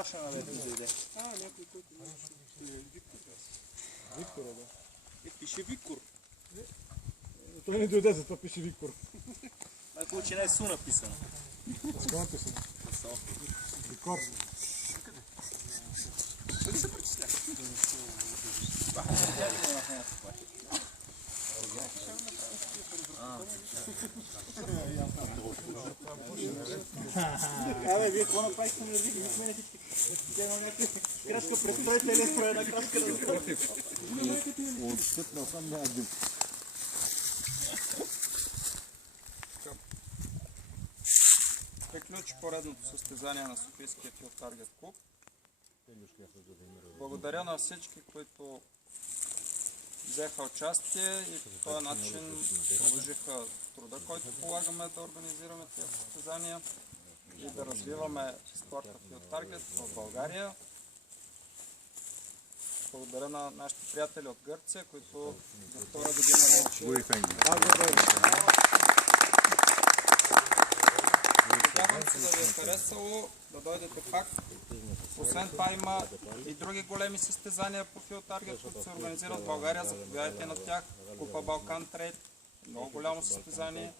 Страшен навет ми дойде. Някой, който Виктор е, да. пише Виктор. Той не дойде, затова пише Виктор. Най-хубаво, не е Су написано. Защо написано? Виктор. Дали се причисля? Абе, вие какво направихте на език? Никой не всички. Има някакви крачка представете ли про една крачка да Отстъпнал съм няма дим. Приключи поредното състезание на Софийския Field Target клуб. Благодаря на всички, които взеха участие и по този начин положиха труда, който полагаме да организираме тези състезания и да развиваме спорта Field Target в България. Благодаря на нашите приятели от Гърция, които за втора година вече... Надявам се да ви е харесало, да дойдете пак. Освен това има и други големи състезания по Field Target, които се организират в България. Заповядайте на тях. Купа Балкан Трейд. Много голямо състезание.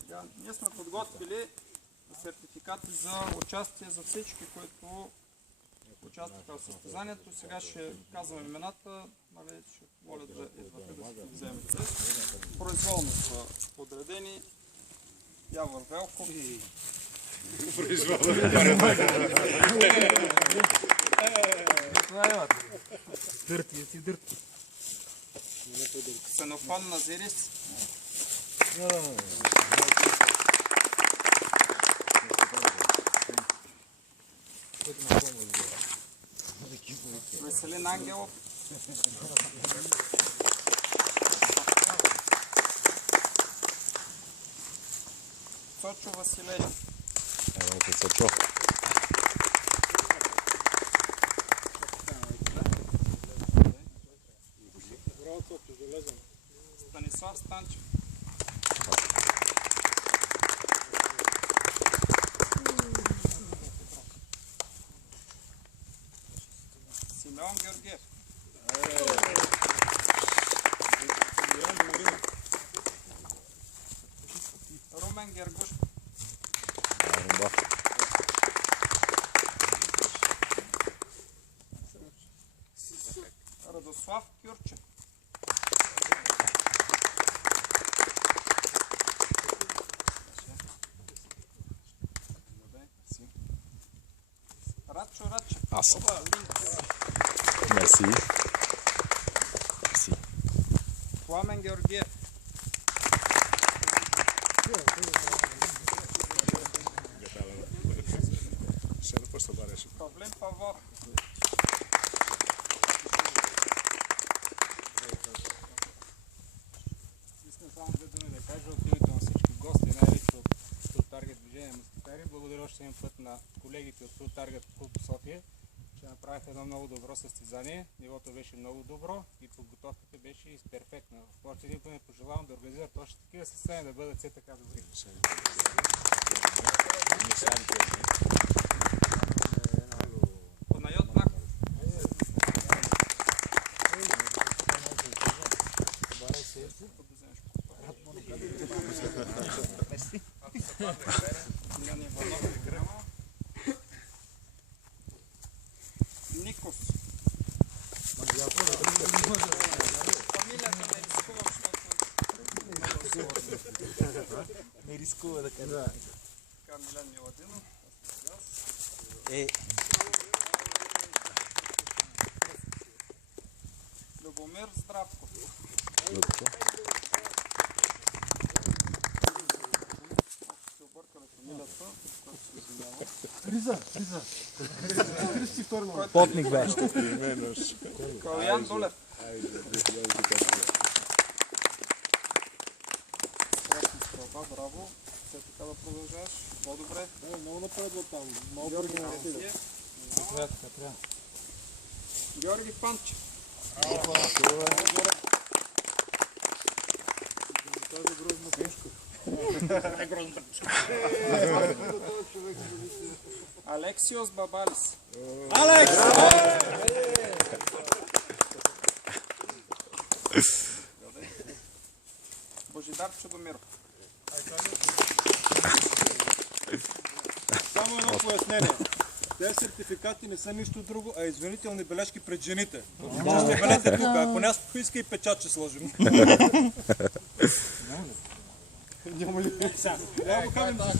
Сега ние сме подготвили сертификати за участие за всички, които участваха в състезанието. Сега ще казвам имената, ще моля да идвате да си вземете. Произволно са подредени. Явор Велков. Дърти, ти дърти. Ксенофон Назирис. Веселин Ангелов. Цочо Василей. Цочо. Станислав Станчев. Симеон Георгиев. Румен Гергуш. Радослав Кюрчев. Рачо Рачев. Аз. Мерси. Пламен Георгиев. Павлин Павлов. Искам само две думи да кажа от името на всички гости, най-вече от Field Target движение Мускатари. Благодаря още един път на колегите от Field Target клуб София, че направиха едно много добро състезание. Нивото беше много добро и подготовката беше перфектна. Още един път не пожелавам да организират още такива състезания, да бъдат все така добри. Панайот Наков. Никос. Фамилията не рискувам, защото... Не рискува да кажа. Така, Милен Миладинов. Любомир Здравков. Ще объркаме фамилията. Потник беше. Калян Долев. Браво. Все така да продължаваш. По-добре. Много напредва там. Георги Панчев. Това е грозно пешко. Алексиос Бабалис. Алекс! Божидар Чудомиров. Само едно пояснение. Тези сертификати не са нищо друго, а извинителни бележки пред жените. Ще бъдете тук, ако нас поиска и печат ще сложим. Няма ли? Няма го кажем за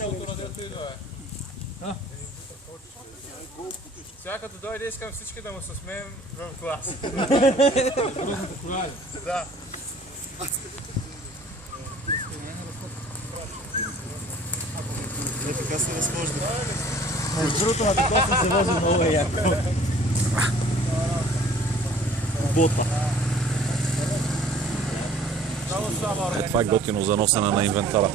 Сега като дойде искам всички да му се смеем в клас. Да. Не, така се разхожда. Между другото на такова съм се возил много яко. Бота. Това е готино за носене на инвентара.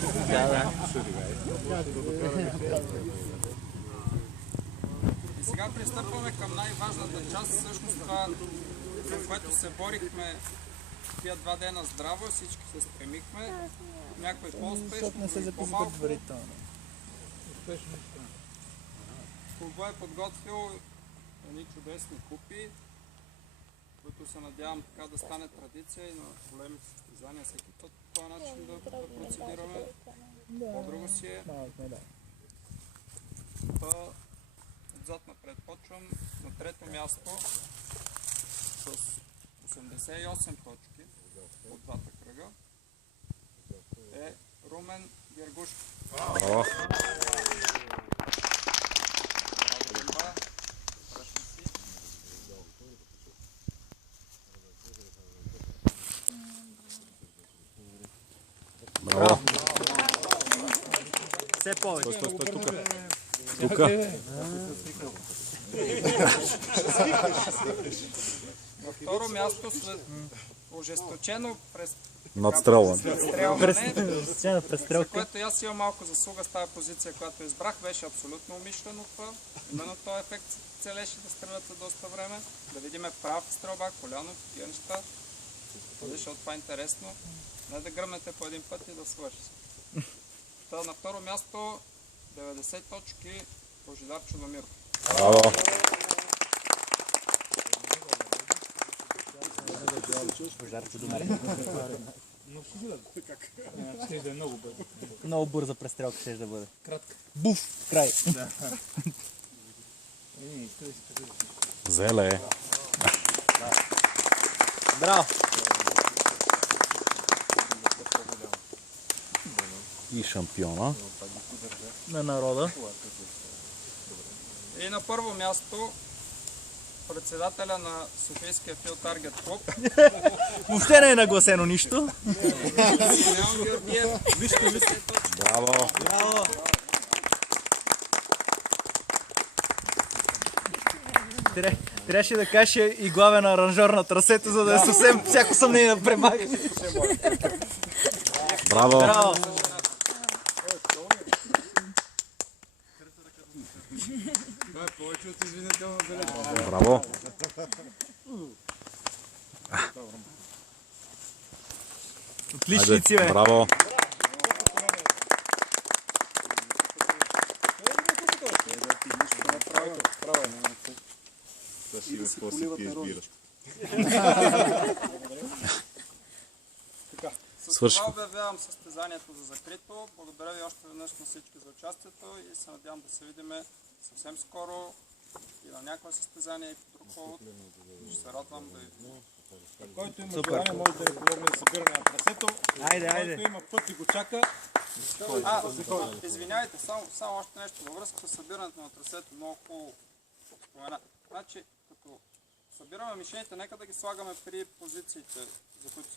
И сега пристъпваме към най-важната част, всъщност това, за което се борихме тия 2 дена здраво, всички се стремихме, някой по-успешно, Не се други записва по-малко. предварително. Клубът е подготвил едни чудесни купи, които се надявам така да стане традиция и на големите състезания всеки път по този начин да процедираме. По-друго си е. Та, отзад напред почвам на трето място с 88 точки от двата кръга е Румен Гергушки. Браво! Браво! Все повече. Стой, тук. Тук. На второ място след ожесточено Надстрелване. престрелване, Сцена за престрелка. което аз имам малко заслуга с тази позиция, която избрах, беше абсолютно умишлено това. Именно този ефект целеше да стрелят за доста време, да видим прав стрелба, коляно, тия неща. Защото това е интересно. Не да гръмнете по един път и да свърши. Та на второ място 90 точки Божидар Чудомиров. Браво! Много бърза престрелка ще да бъде. Кратка. Буф! Край. Зеле! Браво! И шампиона. На народа. И на първо място председателя на Софийския Field Target клуб Въобще не е нагласено нищо. Симеон Георгиев. Браво! Трябваше да каже и главен аранжор на трасето, за да е съвсем всяко съмнение да премахне. Браво! Браво! Това е повече от извинителна бележка. Браво! Отличници, бе! Браво! Да си какво си пиеш бира. С Свършва. това обявявам състезанието за закрито. Благодаря ви още веднъж на всички за участието и се надявам да се видим съвсем скоро и на някое състезание и по друг повод. Ще се радвам да ви... Който има желание, може да ви помогне за събиране на трасето. Айде, айде. Който има път и го чака. Извинявайте, само още нещо във връзка с събирането на трасето. Много хубаво спомена. Значи, като събираме мишените, нека да ги слагаме при позициите, за които се